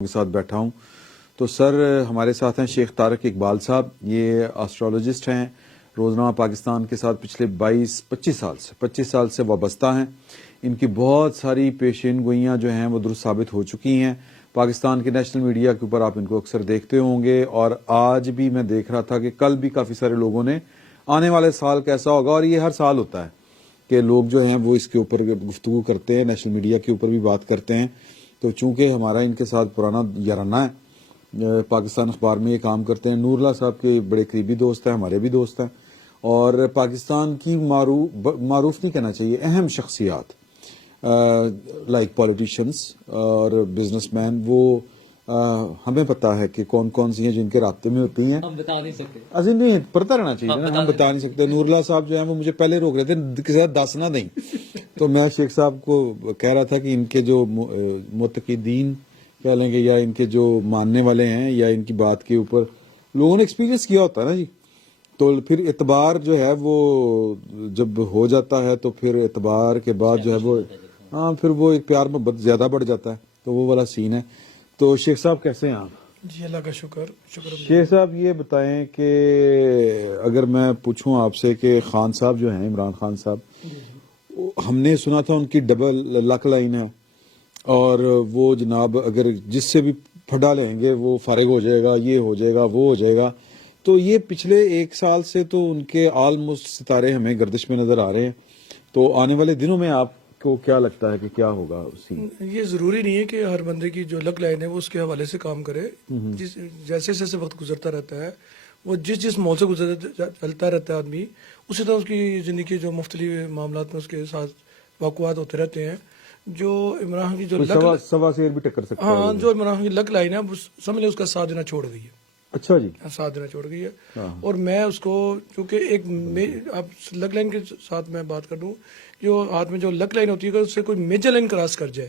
کے ساتھ بیٹھا ہوں تو سر ہمارے ساتھ ہیں شیخ طارق اقبال صاحب. یہ آسٹرولوجسٹ ہیں, روزنامہ پاکستان کے ساتھ پچھلے 25 سال سے وابستہ ہیں. ان کی بہت ساری پیشین گوئیاں جو ہیں وہ درست ثابت ہو چکی ہیں. پاکستان کے نیشنل میڈیا کے اوپر آپ ان کو اکثر دیکھتے ہوں گے, اور آج بھی میں دیکھ رہا تھا کہ کل بھی کافی سارے لوگوں نے آنے والے سال کیسا ہوگا, اور یہ ہر سال ہوتا ہے کہ لوگ جو ہیں وہ اس کے اوپر گفتگو کرتے ہیں, نیشنل میڈیا کے اوپر بھی بات کرتے ہیں. تو چونکہ ہمارا ان کے ساتھ پرانا یارانہ ہے, پاکستان اخبار میں یہ کام کرتے ہیں. نور اللہ صاحب کے بڑے قریبی دوست ہیں, ہمارے بھی دوست ہیں, اور پاکستان کی معروف نہیں کہنا چاہیے, اہم شخصیات لائک پولیٹیشینس اور بزنس مین, وہ ہمیں پتہ ہے کہ کون کون سی ہیں جن کے رابطے میں ہوتی ہیں. ہم بتا نہیں سکتے, ایسے نہیں پڑھتا رہنا چاہیے نا, ہم بتا نہیں سکتے. نور اللہ صاحب جو ہیں وہ مجھے پہلے روک رہے تھے کہ دس نہ دیں, تو میں شیخ صاحب کو کہہ رہا تھا کہ ان کے جو معتقدین کہہ لیں گے, یا ان کے جو ماننے والے ہیں, یا ان کی بات کے اوپر لوگوں نے ایکسپیرینس کیا ہوتا ہے نا جی, تو پھر اعتبار جو ہے وہ جب ہو جاتا ہے تو پھر اعتبار کے بعد جو ہے وہ پھر وہ ایک پیار محبت زیادہ بڑھ جاتا ہے, تو وہ والا سین ہے. تو شیخ صاحب کیسے ہیں آپ؟ جی اللہ کا شکر. شیخ صاحب یہ بتائیں کہ اگر میں پوچھوں آپ سے کہ خان صاحب جو ہیں, عمران خان صاحب, ہم نے سنا تھا ان کی ڈبل لک لائن ہے, اور وہ جناب اگر جس سے بھی پھڈا لیں گے وہ فارغ ہو جائے گا, یہ ہو جائے گا, وہ ہو جائے گا. تو یہ پچھلے ایک سال سے تو ان کے آلموسٹ ستارے ہمیں گردش میں نظر آ رہے ہیں. تو آنے والے دنوں میں آپ کو کیا لگتا ہے کہ کیا ہوگا؟ یہ ضروری نہیں ہے کہ ہر بندے کی جو لک لائن ہے وہ اس کے حوالے سے کام کرے. جیسے جیسے وقت گزرتا رہتا ہے, وہ جس ماحول سے چلتا رہتا ہے آدمی, اسی طرح اس کی زندگی کے جو مختلف معاملات میں اس کے ساتھ واقعات ہوتے رہتے ہیں. جو عمران کی جو سوا شیر بھی ٹکر سکتا ہے, ہاں, جو عمران کی لک لائن ہے سمجھ لیں اس کا ساتھ دینا چھوڑ گئی ہے. اچھا جی, ساتھ دینا چھوڑ گئی ہے. اور میں اس کو چونکہ ایک آپ لک لائن کے ساتھ میں بات کر دوں, جو ہاتھ میں جو لک لائن ہوتی ہے اگر اس سے کوئی میجر لائن کراس کر جائے,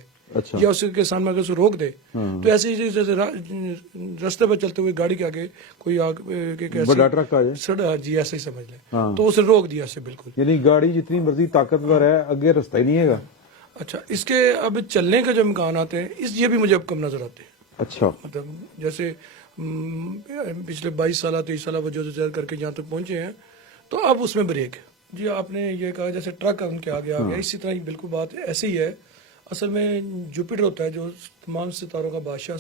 یا اس کے سامنے اگر اسے روک دے, تو ایسے ہی جیسے راستے پہ چلتے ہوئے گاڑی کے آگے کوئی بڑا ٹرک آ جائے, جی ایسے ہی سمجھ لیں, تو اسے روک دیا اسے بالکل. یعنی گاڑی جتنی مرضی طاقتور ہے اگے رستہ ہی نہیں ہے گا. اچھا, اس کے اب چلنے کا جو امکانات ہیں یہ بھی مجھے اب کم نظر آتے ہیں. اچھا, مطلب جیسے پچھلے 23 سالہ 23 سالہ وہ جو کر کے یہاں تک پہنچے ہیں, تو اب اس میں بریک ہے. جی آپ نے یہ کہا جیسے ٹرک ان کے آگے آ گیا, اسی طرح بالکل بات ایسے ہی ہے. اصل میں جوپیٹر ہوتا ہے جو تمام ستاروں کا بادشاہ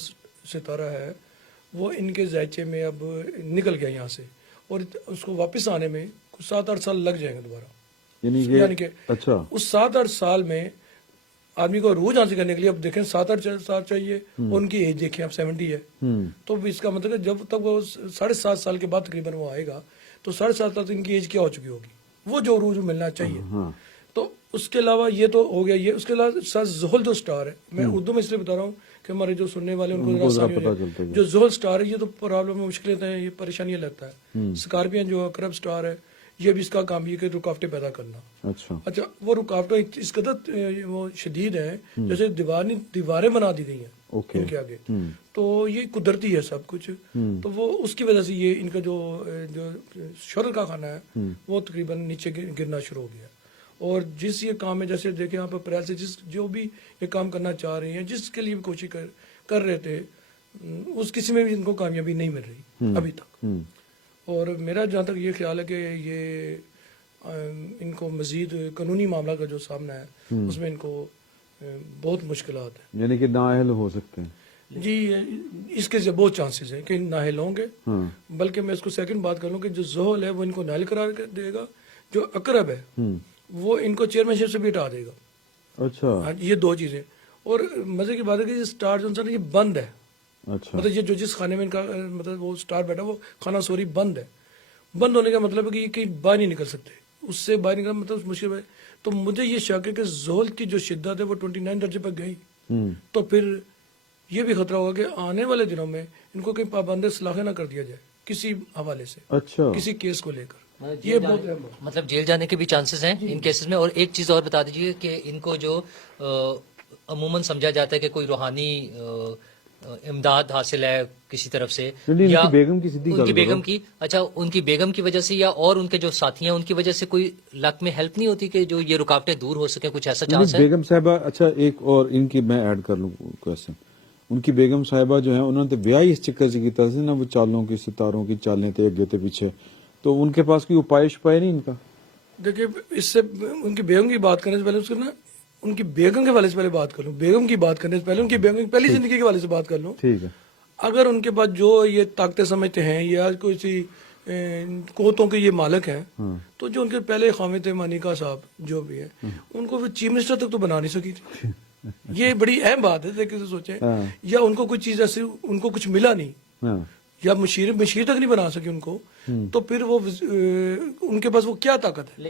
ستارہ ہے, وہ ان کے ذائچے میں اب نکل گیا یہاں سے, اور اس کو واپس آنے میں کچھ 7-8 سال لگ جائیں گے دوبارہ. یعنی کہ اچھا, اس 7-8 سال میں آدمی کو عروج حاصل کرنے کے لیے اب دیکھیں 7-8 سال چاہیے, اور ان کی ایج دیکھیں اب 70 ہے. تو اس کا مطلب ہے جب تک وہ 7.5 سال کے بعد تقریباً وہ آئے گا, تو 7.5 تک ان کی ایج کیا ہو چکی ہوگی, وہ جو عروج ملنا چاہیے. تو اس کے علاوہ یہ تو ہو گیا. یہ اس کے علاوہ ساتھ زحل جو سٹار ہے, میں اردو میں اس لیے بتا رہا ہوں کہ ہمارے جو سننے والے ان کو آسانی ہو جائے. جو زحل سٹار ہے یہ تو پرابلم میں مشکلیں ہیں, یہ پریشانیاں لیتا ہے. اسکارپین جو عقرب سٹار ہے, یہ بھی اس کا کام یہ کہ رکاوٹیں پیدا کرنا. اچھا, وہ رکاوٹیں اس قدر وہ شدید ہیں جیسے دیواریں بنا دی گئی ہیں ان کے آگے. تو یہ قدرتی ہے سب کچھ, تو وہ اس کی وجہ سے یہ ان کا جو شرر کا کھانا ہے وہ تقریباً نیچے گرنا شروع ہو گیا. اور جس یہ کام ہے, جیسے دیکھیں آپ اپریل سے جو بھی یہ کام کرنا چاہ رہے ہیں, جس کے لیے بھی کوشش کر رہے تھے, اس کسی میں بھی ان کو کامیابی نہیں مل رہی ابھی تک. اور میرا جہاں تک یہ خیال ہے کہ یہ ان کو مزید قانونی معاملہ کا جو سامنا ہے اس میں ان کو بہت مشکلات ہیں. یعنی کہ نااہل ہو سکتے ہیں. جی اس کے بہت چانسز ہیں کہ نااہل ہوں گے. بلکہ میں اس کو سیکنڈ بات کر لوں کہ جو زحل ہے وہ ان کو نااہل قرار دے گا, جو عقرب ہے وہ ان کو چیئرمین شپ سے بھی ہٹا دے گا. اچھا, یہ دو چیزیں. اور مزے کی بات ہے کہ یہ سٹار جو ہے یہ بند ہے. اچھا, مطلب یہ جو جس خانے میں ان کا مطلب وہ سٹار بیٹھا وہ خانہ سوری بند ہے. بند ہونے کا مطلب ہے کہ یہ کہیں باہر نہیں نکل سکتے, اس سے باہر نکلنا مطلب مشکل ہے. تو مجھے یہ شک ہے کہ زحل کی جو شدت ہے وہ 29 درجے پر گئی, تو پھر یہ بھی خطرہ ہوگا کہ آنے والے دنوں میں ان کو کہیں پابند سلاخیں نہ کر دیا جائے کسی حوالے سے, اچھا, کسی کیس کو لے کر. یہ بہت مطلب جیل جانے کے بھی چانسز ہیں ان کیسز میں. اور ایک چیز اور بتا دیجیے کہ ان کو جو عموماً سمجھا جاتا ہے کہ کوئی روحانی امداد حاصل ہے کسی طرف سے, یا ان کی بیگم کی, اچھا ان کی بیگم کی وجہ سے, یا اور ان کے جو ساتھی ہیں ان کی وجہ سے کوئی لک میں ہیلپ نہیں ہوتی کہ جو یہ رکاوٹیں دور ہو سکیں, کچھ ایسا چانس ہے؟ بیگم صاحبہ, اچھا ایک اور ان کی میں ایڈ کر لوں کوشچن. ان کی بیگم صاحبہ جو ہیں انہوں نے تو بیاہ اس چکر سے کیتا سی نا وہ چالوں کی ستاروں کی چالیں تھے اگے تے پیچھے, تو ان کے پاس کوئی اپائے شپائے نہیں ان کا؟ دیکھیے اس سے ان کی بیگم کی بات کرنے سے پہلے اس کو نا ان کی بیگم کے حوالے سے پہلے بات کر لوں, بیگم کی بات کرنے سے پہلے ان کی بیگم کی پہلی زندگی کے حوالے سے بات کر لوں. ٹھیک ہے. اگر ان کے پاس جو یہ طاقتیں سمجھتے ہیں یا کوئی سی قوتوں کے یہ مالک ہیں, تو جو ان کے پہلے خامد تھے مانیکا صاحب جو بھی ہیں, ان کو چیف منسٹر تک تو بنا نہیں سکی تھی. یہ بڑی اہم بات ہے, دیکھیں سوچیں, یا ان کو کوئی چیز ایسی ان کو کچھ ملا نہیں, یا مشیر تک نہیں بنا سکی ان کو, تو پھر وہ ان کے پاس وہ کیا طاقت ہے.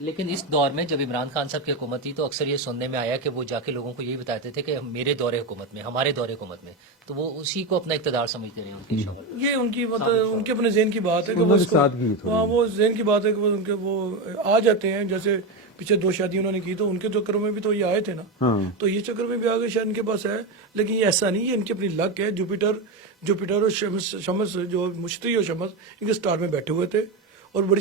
لیکن اس دور میں جب عمران خان صاحب کی حکومت تھی تو اکثر یہ سننے میں آیا کہ وہ جا کے لوگوں کو یہی بتاتے تھے کہ میرے دور حکومت میں, ہمارے دور حکومت میں, تو وہ اسی کو اپنا اقتدار سمجھتے رہے. ان کی شوہر یہ ان کی مطلب ان کے اپنے ذہن کی بات ہے کہ وہ اس کو وہ ذہن کی بات ہے کہ وہ ان کے وہ آ جاتے ہیں. جیسے پیچھے 2 شادی انہوں نے کی تو ان کے چکروں میں بھی تو یہ آئے تھے نا, تو یہ چکر میں بھی آگے شاید ان کے پاس ہے, لیکن یہ ایسا نہیں ہے. ان کی اپنی لک ہے. جوپیٹر اور شمس جو مشتری اور شمس ان کے سٹار میں بیٹھے ہوئے تھے, اور بڑے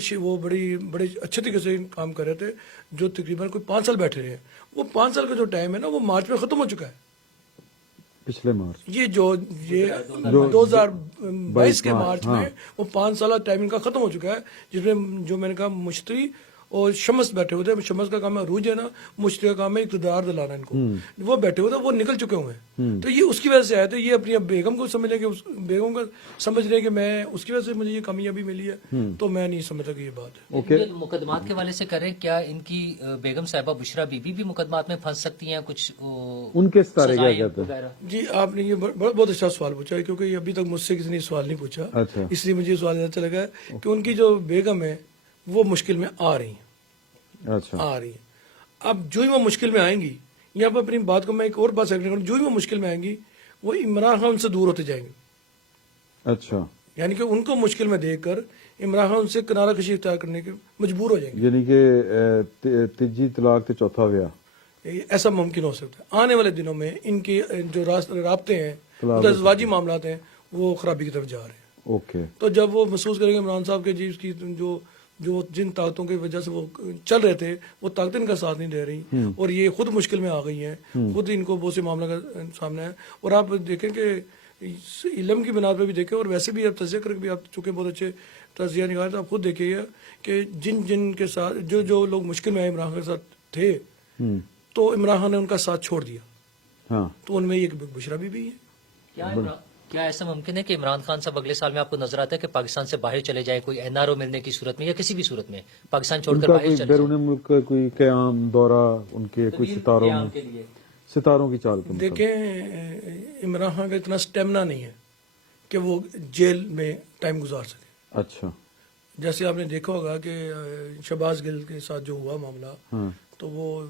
اچھے طریقے سے کام کر رہے تھے, جو تقریباً کوئی 5 سال بیٹھے رہے ہیں. وہ 5 سال کا جو ٹائم ہے نا وہ مارچ میں ختم ہو چکا ہے, پچھلے مارچ, یہ 2022 کے مارچ میں وہ 5 سالہ ٹائم ان کا ختم ہو چکا ہے, جس میں جو میں نے کہا مشتری اور شمس بیٹھے ہوئے تھے. شمس کا کام ہے عروج ہے نا, مشتری کا کام ہے اقتدار دلانا ان کو. وہ بیٹھے ہوئے تھے, وہ نکل چکے ہوئے ہیں. تو یہ اس کی وجہ سے آئے تھے. یہ اپنی بیگم کو سمجھ لیں کہ بیگم کا سمجھ رہے کہ میں اس کی وجہ سے مجھے یہ کامیابی ملی ہے, تو میں نہیں سمجھتا کہ یہ بات ہے. مقدمات کے والے سے کریں, کیا ان کی بیگم صاحبہ بشرا بی بی بھی مقدمات میں پھنس سکتی ہیں؟ کچھ ان کے ستارے کیا کہتے ہیں؟ جی آپ نے یہ بہت اچھا سوال پوچھا ہے, کیونکہ ابھی تک مجھ سے کسی نے سوال نہیں پوچھا, اس لیے مجھے یہ سوال اچھا لگا کہ ان کی جو بیگم ہے وہ مشکل میں آ رہی ہیں. آ رہی ہیں. اب جو ہی وہ مشکل میں آئیں گی, یہاں پہ اپنی بات کو میں ایک اور بات سیکھ کروں, جو ہی وہ مشکل میں آئیں گی وہ عمران خان سے دور ہوتے جائیں گے. اچھا, یعنی کہ ان کو مشکل میں دیکھ کر عمران خان سے کنارہ کشی اختیار کرنے کے مجبور ہو جائیں گے. یعنی کہ تیجی طلاق تے چوتھا بیاہ ایسا ممکن ہو سکتا ہے. آنے والے دنوں میں ان کے جو رابطے ہیں, ازدواجی معاملات ہیں, وہ خرابی کی طرف جا رہے ہیں. اوکے. تو جب وہ محسوس کریں گے عمران صاحب کے جی اس کی جو جن طاقتوں کی وجہ سے وہ چل رہے تھے وہ طاقتیں ان کا ساتھ نہیں دے رہی, اور یہ خود مشکل میں آ گئی ہیں, خود ان کو بہت سے معاملہ کا سامنا ہے. اور آپ دیکھیں کہ علم کی بنا پہ بھی دیکھیں, اور ویسے بھی آپ تجزیہ کر کے بھی آپ چونکہ بہت اچھے تجزیہ نکالے, تو آپ خود دیکھیے کہ جن کے ساتھ جو لوگ مشکل میں آئے عمران خان کے ساتھ تھے, تو عمران خان نے ان کا ساتھ چھوڑ دیا. تو ان میں ایک بشرا بھی ہے. کیا ایسا ممکن ہے کہ عمران خان صاحب اگلے سال میں آپ کو نظر آتا ہے کہ پاکستان سے باہر چلے جائے, کوئی NRO ملنے کی صورت میں یا کسی بھی صورت میں پاکستان چھوڑ کر باہر چلے جائے؟ بیرون ملک کا کوئی قیام دورہ ان کے کوئی ستاروں کی چال کے. دیکھیں عمران خان کا اتنا سٹیمنا نہیں ہے کہ وہ جیل میں ٹائم گزار سکے. اچھا. جیسے آپ نے دیکھا ہوگا کہ شہباز گل کے ساتھ جو ہوا معاملہ, تو وہ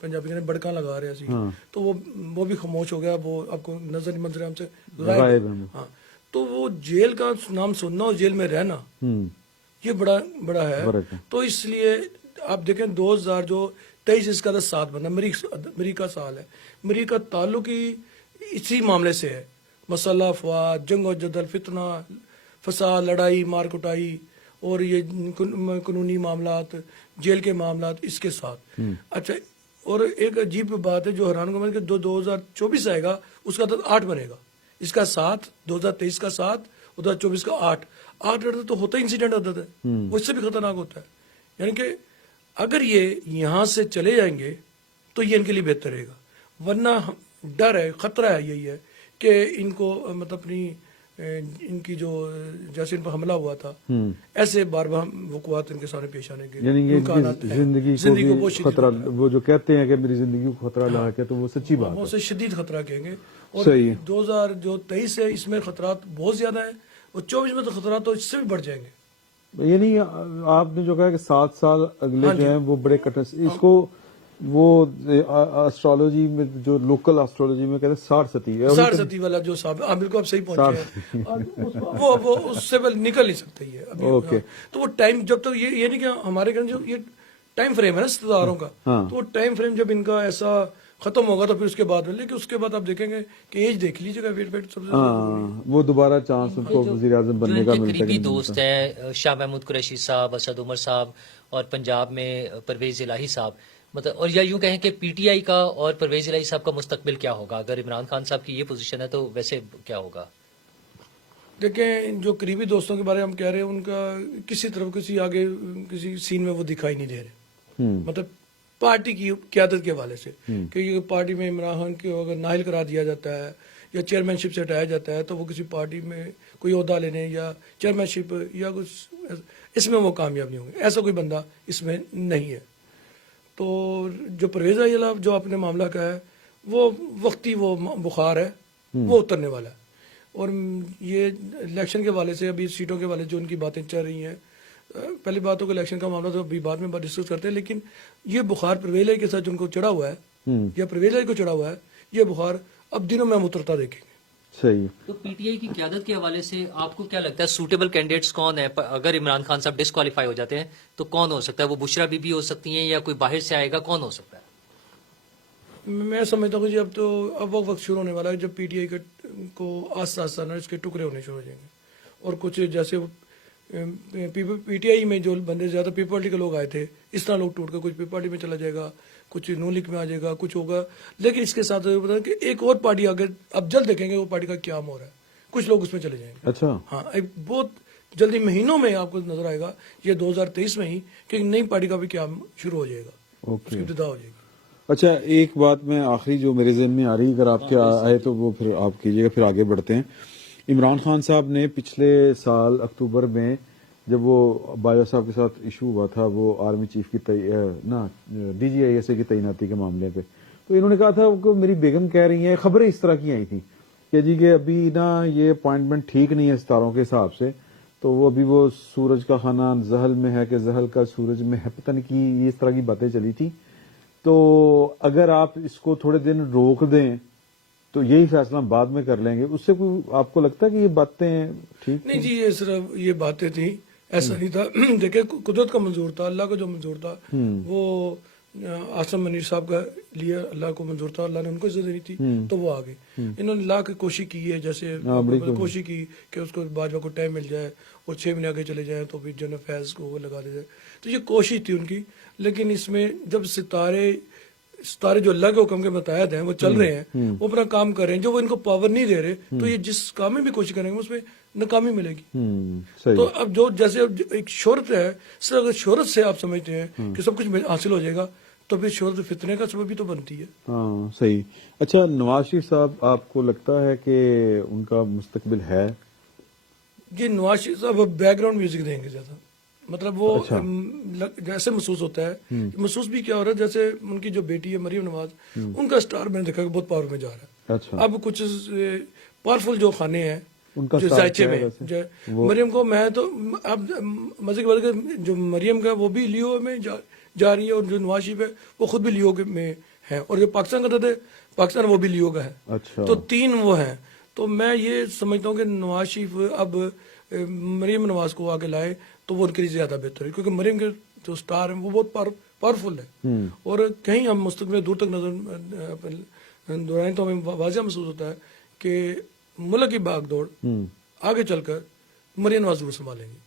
پنجابی نے بڑکاں لگا رہے سی, تو وہ بھی خاموش ہو گیا, وہ آپ کو نظر نہیں منظر ہم سے غائب. ہاں, تو وہ جیل کا نام سننا اور جیل میں رہنا یہ بڑا ہے. تو اس لیے آپ دیکھیں 2023 اس کا 7 بنا مری کا سال ہے. مری کا تعلق ہی اسی معاملے سے ہے, مسلح افواج, جنگ و جدل, فتنہ فساد, لڑائی مار کٹائی, اور یہ قانونی معاملات, جیل کے معاملات اس کے ساتھ. اچھا, اور ایک عجیب بات ہے جو حیران کو کہ 2024 آئے گا اس کا 8 بنے گا, اس کا 7, 2023 کا 7, 2024 کا 8 تو ہوتا ہی انسیڈنٹ ہوتا ہے, وہ اس سے بھی خطرناک ہوتا ہے. یعنی کہ اگر یہ یہاں سے چلے جائیں گے تو یہ ان کے لیے بہتر رہے گا, ورنہ ڈر ہے, خطرہ ہے یہی ہے کہ ان کو مطلب اپنی ان کی جو جیسے ان پر حملہ ہوا تھا ایسے بار بار وقوعات ان کے سامنے پیش آنے کے زندگی کو خطرہ, وہ جو کہتے ہیں کہ میری زندگی کو خطرہ لاحق ہے, تو وہ سچی بات ہے, وہ شدید خطرہ کہیں گے. اور 2023 ہے اس میں خطرات بہت زیادہ ہیں, اور 24 میں تو خطرات تو اس سے بھی بڑھ جائیں گے. یعنی آپ نے جو کہا کہ 7 سال اگلے جو ہیں وہ بڑے کٹر, اس کو وہ اسٹرالوجی میں جو لوکل اسٹرالوجی میں کہتے ہیں 60 ستی والا جو صاحب, بالکل آپ صحیح پہنچے ہیں, وہ اس سے نکل نہیں سکتے یہ ابھی. تو وہ ٹائم جب تک یہ نہیں کہ ہمارے گھر جو یہ ٹائم فریم ہے نا ستاروں کا, تو وہ ٹائم فریم جب ان کا ایسا ختم ہوگا تو پھر اس کے بعد لیکن اس کے بعد آپ دیکھیں گے کہ ایج دیکھ لیجیے گا, ویٹ سب سے وہ دوبارہ چانس ان کو وزیر اعظم بننے کا ملتا ہے. قریبی دوست ہیں شاہ محمود قریشی صاحب, اسد عمر صاحب, اور پنجاب میں پرویز الہی صاحب, مطلب اور یا یوں کہیں کہ پی ٹی آئی کا اور پرویز الہی صاحب کا مستقبل کیا ہوگا؟ اگر عمران خان صاحب کی یہ پوزیشن ہے تو ویسے کیا ہوگا؟ دیکھیں جو قریبی دوستوں کے بارے میں ہم کہہ رہے ہیں ان کا کسی طرف کسی آگے کسی سین میں وہ دکھائی نہیں دے رہے، مطلب پارٹی کی قیادت کے حوالے سے کہ یہ پارٹی میں عمران خان کو اگر نااہل قرار دیا جاتا ہے یا چیئرمین شپ سے ہٹایا جاتا ہے تو وہ کسی پارٹی میں کوئی عہدہ لینے یا چیئرمین شپ یا کچھ اس میں وہ کامیاب نہیں ہوں گے، ایسا کوئی بندہ اس میں نہیں ہے۔ تو جو پرویز الہی جو اپنے معاملہ کا ہے وہ وقتی وہ بخار ہے، وہ اترنے والا ہے، اور یہ الیکشن کے حوالے سے ابھی سیٹوں کے حوالے سے جو ان کی باتیں چل رہی ہیں، پہلی بات ہو کہ الیکشن کا معاملہ تو ابھی بعد میں ڈسکس کرتے ہیں، لیکن یہ بخار پرویز الہی کے ساتھ جن کو چڑھا ہوا ہے یا پرویز الہی کو چڑھا ہوا ہے، یہ بخار اب دنوں میں ہم اترتا دیکھیں گے۔ صحیح۔ تو پی ٹی آئی کی قیادت کے حوالے سے آپ کو کیا لگتا ہے سوٹیبل کینڈیڈیٹس کون ہیں؟ اگر عمران خان صاحب ڈسکوالیفائی ہو جاتے ہیں تو کون ہو سکتا ہے؟ وہ بشرا بی بی ہو سکتی ہیں یا کوئی باہر سے آئے گا؟ کون ہو سکتا ہے؟ میں سمجھتا ہوں کہ اب وہ وقت شروع ہونے والا ہے جب پی ٹی آئی کو آہستہ آہستہ اس کے ٹکڑے ہونے شروع ہو جائیں گے، اور کچھ جیسے پی ٹی آئی میں جو بندے زیادہ پی پارٹی کے لوگ آئے تھے، اس طرح لوگ ٹوٹ کر کچھ پی پارٹی میں چلا جائے گا، کچھ نون لیگ میں آ جائے گا، کچھ ہوگا، لیکن اس کے ساتھ بتا کہ ایک اور پارٹی آگے اب جلد دیکھیں گے وہ پارٹی کا کیا ہو رہا ہے، کچھ لوگ اس میں چلے جائیں گے۔ اچھا، ہاں ایک بہت جلدی مہینوں میں آپ کو نظر آئے گا، یہ 2023 میں ہی کہ نئی پارٹی کا بھی کیا شروع ہو جائے گا، اس کی ابتدا ہو جائے گی۔ اچھا ایک بات میں آخری جو میرے ذہن میں آ رہی، اگر آپ کے آئے تو وہ پھر آپ کیجیے گا، پھر آگے بڑھتے ہیں۔ عمران خان صاحب نے پچھلے سال اکتوبر میں جب وہ باجوہ صاحب کے ساتھ ایشو ہوا تھا وہ آرمی چیف کی D G I S A کی تعیناتی کے معاملے پہ، تو انہوں نے کہا تھا کہ میری بیگم کہہ رہی ہیں، خبریں اس طرح کی آئی تھیں کہ جی کہ ابھی نا یہ اپوائنٹمنٹ ٹھیک نہیں ہے ستاروں کے حساب سے، تو وہ ابھی وہ سورج کا خانہ زحل میں ہے کہ زحل کا سورج میں ہے، پتہ نہیں کی اس طرح کی باتیں چلی تھی۔ تو اگر آپ اس کو تھوڑے دن روک دیں تو یہی فیصلہ بعد میں کر لیں گے، اس سے کوئی آپ کو لگتا ہے کہ یہ باتیں ٹھیک؟ نہیں جی، یہ صرف یہ باتیں تھیں، ایسا نہیں تھا۔ دیکھیں قدرت کا منظور تھا، اللہ کا جو منظور تھا وہ آسم منیر صاحب کا لیے اللہ کو منظور تھا، اللہ نے ان کو عزت دینی تھی تو وہ آگے انہوں نے لا کے کوشش کی ہے، جیسے کوشش کی کہ اس کو باجوہ کو ٹائم مل جائے اور 6 مہینے آگے چلے جائیں تو پھر جنرل فیض کو وہ لگا دے جائے، تو یہ کوشش تھی ان کی۔ لیکن اس میں جب ستارے جو اللہ کے حکم کے متحد ہیں وہ چل رہے ہیں، وہ اپنا کام کر رہے ہیں، جو وہ ان کو پاور نہیں دے رہے، تو یہ جس کام میں بھی کوشش کریں گے اس میں ناکامی ملے گی۔ تو اب جو جیسے ایک شہرت ہے، صرف اگر شہرت سے آپ سمجھتے ہیں کہ سب کچھ حاصل ہو جائے گا تو پھر شہرت فتنے کا سبب بھی تو بنتی ہے۔ ہاں صحیح۔ اچھا نواز شریف صاحب آپ کو لگتا ہے کہ ان کا مستقبل ہے؟ جی نواز شریف صاحب بیک گراؤنڈ میوزک دیں گے زیادہ، مطلب وہ جیسے محسوس ہوتا ہے، محسوس بھی کیا ہو رہا ہے، جیسے ان کی جو بیٹی ہے مریم نواز، ان کا سٹار میں نے دیکھا کہ بہت پاور میں جا رہا ہے۔ اب کچھ پاورفل جو خانے ہیں جو زائچے میں، مریم کو میں تو اب مزے کی بات ہے جو مریم کا وہ بھی لیو میں جا رہی ہے، اور جو نواز شریف ہے وہ خود بھی لیو میں ہے، اور جو پاکستان کا تھا پاکستان وہ بھی لیو کا ہے، تو 3 وہ ہیں۔ تو میں یہ سمجھتا ہوں کہ نواز شریف اب مریم نواز کو آگے لائے تو وہ ان کے لیے زیادہ بہتر ہے، کیونکہ مریم کے جو سٹار ہیں وہ بہت پاورفل ہے، اور کہیں ہم مستقبل دور تک نظر دورائیں تو ہمیں واضح محسوس ہوتا ہے کہ ملک کی بھاگ دوڑ آگے چل کر مریم نواز ضرور سنبھالیں گے،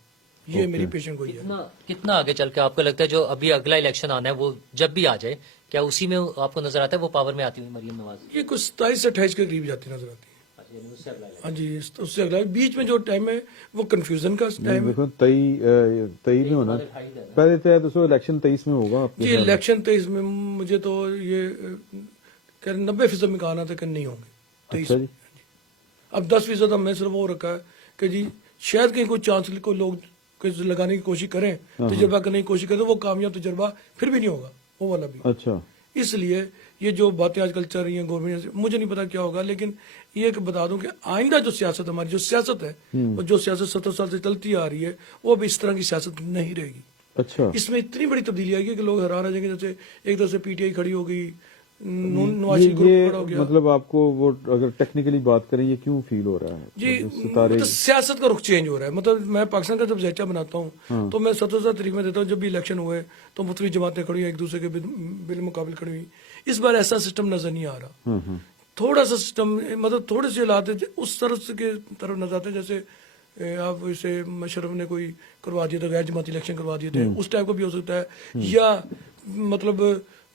یہ میری پیشن گوئی ہے۔ کتنا آگے چل کے آپ کو لگتا ہے جو ابھی اگلا الیکشن آنا ہے وہ جب بھی آ جائے، کیا اسی میں آپ کو نظر آتا ہے وہ پاور میں آتی ہوئی مریم نواز؟ یہ کچھ 27 سے 28 کے قریب جاتی نظر آتی ہے۔ ہاں جی، اس سے اگلا بیچ میں جو ٹائم ہے وہ کنفیوژن کا ٹائم ہے۔ دیکھو 23 میں ہونا پہلے طے تو الیکشن 23 میں ہوگا آپ جی الیکشن 23 میں مجھے تو یہ 90% میں کہا تھا کہ نہیں ہوں گے 23۔ اب 10% ہم نے صرف وہ رکھا ہے کہ جی شاید کہیں کوئی چانس کو لوگ لگانے کی کوشش کریں، تجربہ کرنے کی کوشش کریں، وہ کامیاب تجربہ پھر بھی نہیں ہوگا وہ والا بھی۔ اچھا اس لیے یہ جو باتیں آج کل چل رہی ہیں گورنمنٹ سے، مجھے نہیں پتا کیا ہوگا، لیکن یہ کہ بتا دوں کہ آئندہ جو سیاست ہماری جو سیاست ہے، اور جو سیاست 70 سال سے چلتی آ رہی ہے، وہ اب اس طرح کی سیاست نہیں رہے گی۔ اچھا اس میں اتنی بڑی تبدیلی آئے گی کہ لوگ حیران رہ جائیں گے، جیسے ایک طرف سے پی ٹی آئی کھڑی ہو گئی، نواز شریف گروپ کھڑا ہو گیا۔ مطلب آپ کو وہ اگر ٹیکنیکلی بات کریں یہ کیوں فیل ہو رہا ہے؟ جی مطلب سیاست کا رخ چینج ہو رہا ہے، مطلب میں پاکستان کا جب زیچہ بناتا ہوں تو میں 17 تاریخ میں دیتا ہوں، جب بھی الیکشن ہوئے تو مختلف جماعتیں کھڑی ہوئی، ایک دوسرے کے بالمقابل کھڑی ہوئی۔ اس بار ایسا سسٹم نظر نہیں آ رہا، تھوڑا سا سسٹم مطلب تھوڑے سے حالات اس طرف کے طرف نظر آتے ہیں، جیسے آپ اسے مشرف نے کوئی کروا دیا تھا، غیر جماعتی الیکشن کروا دیے تھے، اس ٹائپ کا بھی ہو سکتا ہے، یا مطلب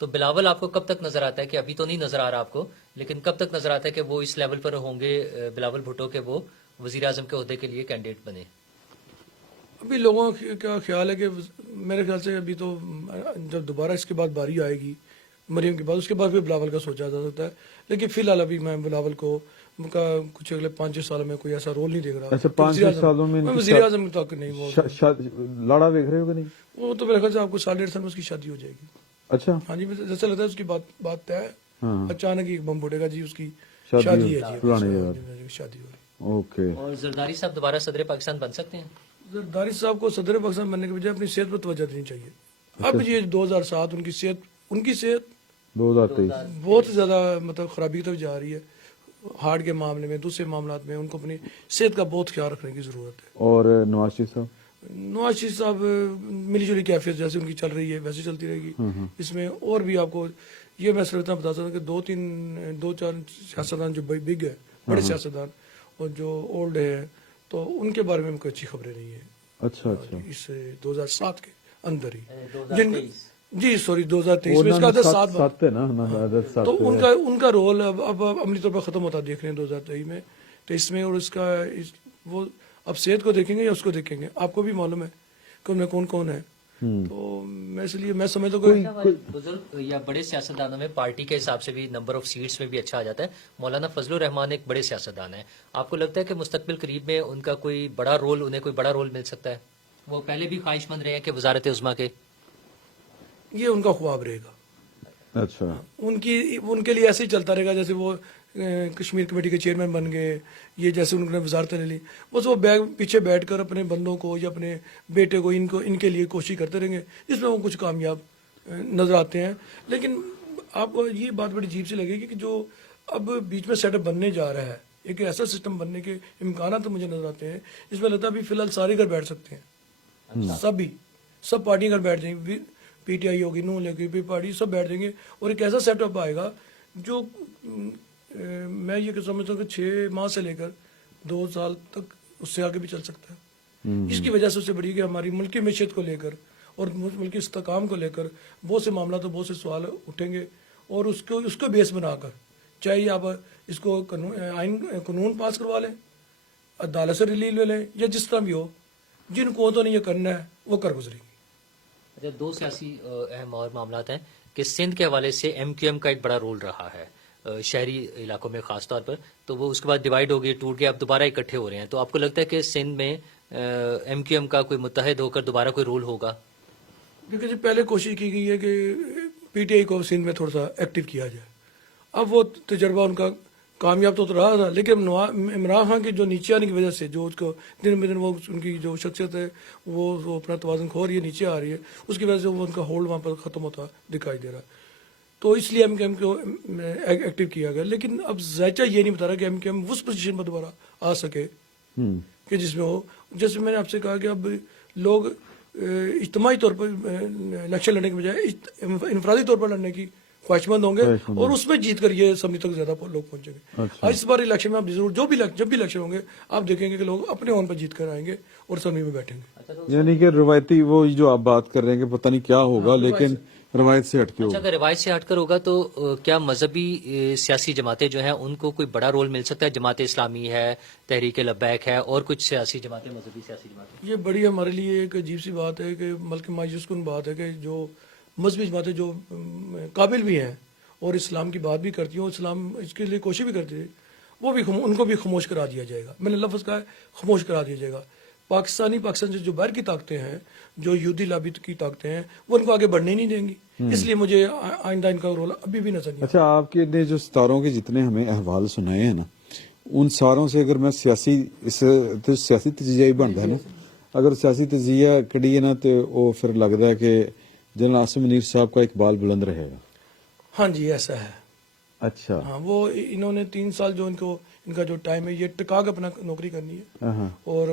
تو بلاول آپ کو کب تک نظر آتا ہے کہ ابھی تو نہیں نظر آ رہا آپ کو لیکن کب تک نظر آتا ہے کہ وہ اس لیول پر ہوں گے بلاول بھٹو کے وہ وزیر اعظم کے عہدے کے لیے کینڈیڈیٹ بنے؟ ابھی لوگوں کا خیال ہے کہ میرے خیال سے ابھی تو جب دوبارہ اس کے بعد باری آئے گی مریم کے بعد اس کے بعد پھر بلاول کا سوچا جا سکتا ہے، لیکن فی الحال ابھی میں بلاول کو کا کچھ اگلے 5-6 سالوں میں کوئی ایسا رول نہیں دیکھ رہا. اچھا 5-6 سالوں میں وزیر اعظم تک نہیں وہ لاڑا دیکھ رہے ہو کہ نہیں؟ وہ تو میرے خیال سے آپ کو 1.5 سال میں اس کی شادی ہو جائے گی. اچھا ہاں جی جیسا لگتا ہے اس کی بات طے ہے. ہاں اچانک ہی بم پھوٹے گا جی اس کی شادی شادی ہے ہے پرانے یار. جی شادی ہو رہی. اوکے. اور زرداری صاحب دوبارہ صدر پاکستان بن سکتے ہیں؟ زرداری صاحب کو صدر پاکستان بننے کے بجائے اپنی صحت پر توجہ دینی چاہیے. اب یہ 2007 ان کی صحت 2023 بہت زیادہ مطلب خرابی کی طرف جا رہی ہے. ہارٹ کے معاملے میں دوسرے معاملات میں ان کو اپنی صحت کا بہت خیال رکھنے کی ضرورت ہے. اور نواز شریف صاحب صاحب ملی جلی کیفیت جیسے ان کی چل رہی ہے ویسے چلتی رہے گی. اس میں اور بھی آپ کو یہ میں صرف اتنا بتا سکتا ہوں کہ 2-4 سیاستدان جو بگ ہے بڑے سیاستدان اور جو اولڈ ہے تو ان کے بارے میں کوئی اچھی خبریں نہیں ہیں. اچھا اچھا اس 2007 کے اندر ہی جی سوری 2023 میں اس کا 7 ہے نا تو ان کا رول اب عملی طور پر ختم ہوتا دیکھ رہے ہیں 2023 میں. تو اس میں اور اس کا وہ اب صحت کو دیکھیں گے یا اس کو دیکھیں گے؟ آپ کو بھی معلوم ہے کہ ان میں کون کون ہے. تو میں اس لیے میں سمجھتا ہوں بزرگ یا بڑے سیاستدانوں میں پارٹی کے حساب سے بھی نمبر آف سیٹس میں بھی اچھا آ جاتا ہے. مولانا فضل الرحمان ایک بڑے سیاستدان ہیں. آپ کو لگتا ہے کہ مستقبل قریب میں ان کا کوئی بڑا رول انہیں کوئی بڑا رول مل سکتا ہے؟ وہ پہلے بھی خواہش مند رہے ہیں کہ وزارت عظمیٰ کے یہ ان کا خواب رہے گا. اچھا ان کے لیے ایسے ہی چلتا رہے گا جیسے وہ کشمیر کمیٹی کے چیئرمین بن گئے. یہ جیسے انہوں نے وزارتیں لے لی بس وہ پیچھے بیٹھ کر اپنے بندوں کو یا اپنے بیٹے کو ان کے لیے کوشش کرتے رہیں گے جس میں وہ کچھ کامیاب نظر آتے ہیں. لیکن آپ کو یہ بات بڑی عجیب سی لگے گی کہ جو اب بیچ میں سیٹ اپ بننے جا رہا ہے ایک ایسا سسٹم بننے کے امکانات تو مجھے نظر آتے ہیں جس میں لگتا ہے ابھی فی الحال سارے گھر بیٹھ سکتے ہیں. سب پارٹیاں گھر بیٹھ جائیں گی. پی ٹی آئی ہوگی نون لیگ کی پارٹی سب بیٹھ جائیں گے اور ایک ایسا سیٹ اپ آئے گا جو میں یہ سمجھتا ہوں کہ 6 ماہ سے لے کر 2 سال تک اس سے آگے بھی چل سکتا ہے. اس کی وجہ سے اس سے بڑی کہ ہماری ملکی معیشت کو لے کر اور ملکی استحکام کو لے کر بہت سے معاملات اور بہت سے سوال اٹھیں گے اور اس کو بیس بنا کر چاہے آپ اس کو قانون پاس کروا لیں عدالت سے ریلیو لے لیں یا جس طرح بھی ہو جن کو تو نہیں یہ کرنا ہے وہ کر گزریں گے. اچھا 2 سیاسی اہم اور معاملات ہیں کہ سندھ کے حوالے سے ایم کیو ایم کا ایک بڑا رول رہا ہے شہری علاقوں میں خاص طور پر. تو وہ اس کے بعد ڈیوائیڈ ہو گئی ٹوٹ گیا اب دوبارہ اکٹھے ہو رہے ہیں. تو آپ کو لگتا ہے کہ سندھ میں ایم کیو ایم کا کوئی متحد ہو کر دوبارہ کوئی رول ہوگا؟ دیکھیے جی پہلے کوشش کی گئی ہے کہ پی ٹی آئی کو سندھ میں تھوڑا سا ایکٹیو کیا جائے. اب وہ تجربہ ان کا کامیاب تو رہا تھا لیکن عمران خان کی جو نیچے آنے کی وجہ سے جو اس کو دن بدن وہ ان کی جو شخصیت ہے وہ اپنا توازن کھو رہی ہے نیچے آ رہی ہے اس کی وجہ سے وہ ان کا ہولڈ وہاں پر ختم ہوتا دکھائی دے رہا ہے. تو اس لیے ایم کیو ایم کو ایکٹیو کیا گیا. لیکن اب ذائچہ یہ نہیں بتا رہا کہ ایم کیو ایم اس پوزیشن پر دوبارہ آ سکے کہ جس میں ہو جیسے میں نے آپ سے کہا کہ اب لوگ اجتماعی طور پر الیکشن لڑنے کے بجائے انفرادی طور پر لڑنے کی خواہش مند ہوں گے اور اس میں جیت کر یہ اسمبلی تک زیادہ لوگ پہنچیں گے. اس بار الیکشن میں آپ ضرور جب بھی الیکشن ہوں گے آپ دیکھیں گے کہ لوگ اپنے اون پر جیت کر آئیں گے اور اسمبلی میں بیٹھیں گے. یعنی کہ روایتی وہ جو آپ بات کر رہے ہیں کہ پتہ نہیں کیا ہوگا لیکن روایت سے ہٹ کے ہوگا. اگر روایت سے ہٹ کر ہوگا تو کیا مذہبی سیاسی جماعتیں جو ہیں ان کو کوئی بڑا رول مل سکتا ہے؟ جماعت اسلامی ہے تحریک لبیک ہے اور کچھ سیاسی جماعتیں مذہبی سیاسی جماعتیں. یہ بڑی ہمارے لیے ایک عجیب سی بات ہے کہ بلکہ مایوس کن بات ہے کہ جو مذہبی جماعتیں جو قابل بھی ہیں اور اسلام کی بات بھی کرتی ہیں اور اسلام اس کے لیے کوشش بھی کرتی ہے وہ بھی ان کو بھی خاموش کرا دیا جائے گا. میں نے لفظ کہا ہے خاموش کرا دیا جائے گا. پاکستان سے جو باہر کی طاقتیں ہیں جو یہودی لابی کی طاقتیں ہیں وہ ان کو آگے بڑھنے نہیں دیں گی. اس لیے مجھے آئندہ ان کا رول ابھی بھی نظر نہیں. اچھا آپ کے نے جو ستاروں کے جتنے ہمیں احوال سنائے ہیں نا ان ساروں سے اگر میں سیاسی تجزیہ ہی بنتا ہے نا اگر سیاسی تجزیہ کڑی ہے نا تو وہ پھر لگتا ہے کہ جنرل عاصم منیر صاحب کا اقبال بلند رہے گا. ہاں جی ایسا ہے. اچھا ہاں وہ انہوں نے 3 سال جو ان کا جو ٹائم ہے یہ ٹکا کے اپنا نوکری کرنی ہے اور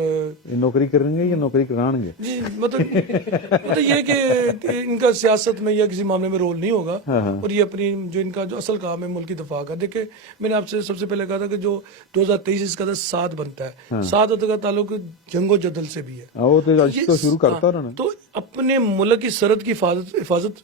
نوکری کریں گے یا نوکری کرائیں گے جی مطلب یہ کہ ان کا سیاست میں یا کسی معاملے میں رول نہیں ہوگا اور یہ اپنی جو ان کا جو اصل کام ہے ملکی دفاع کا. دیکھیں میں نے آپ سے سب سے پہلے کہا تھا کہ جو 2023 اس کا 7 بنتا ہے 7 کا تعلق جنگ و جدل سے بھی ہے. وہ تو شروع کرتا رہا تو اپنے ملک کی سرحد کی حفاظت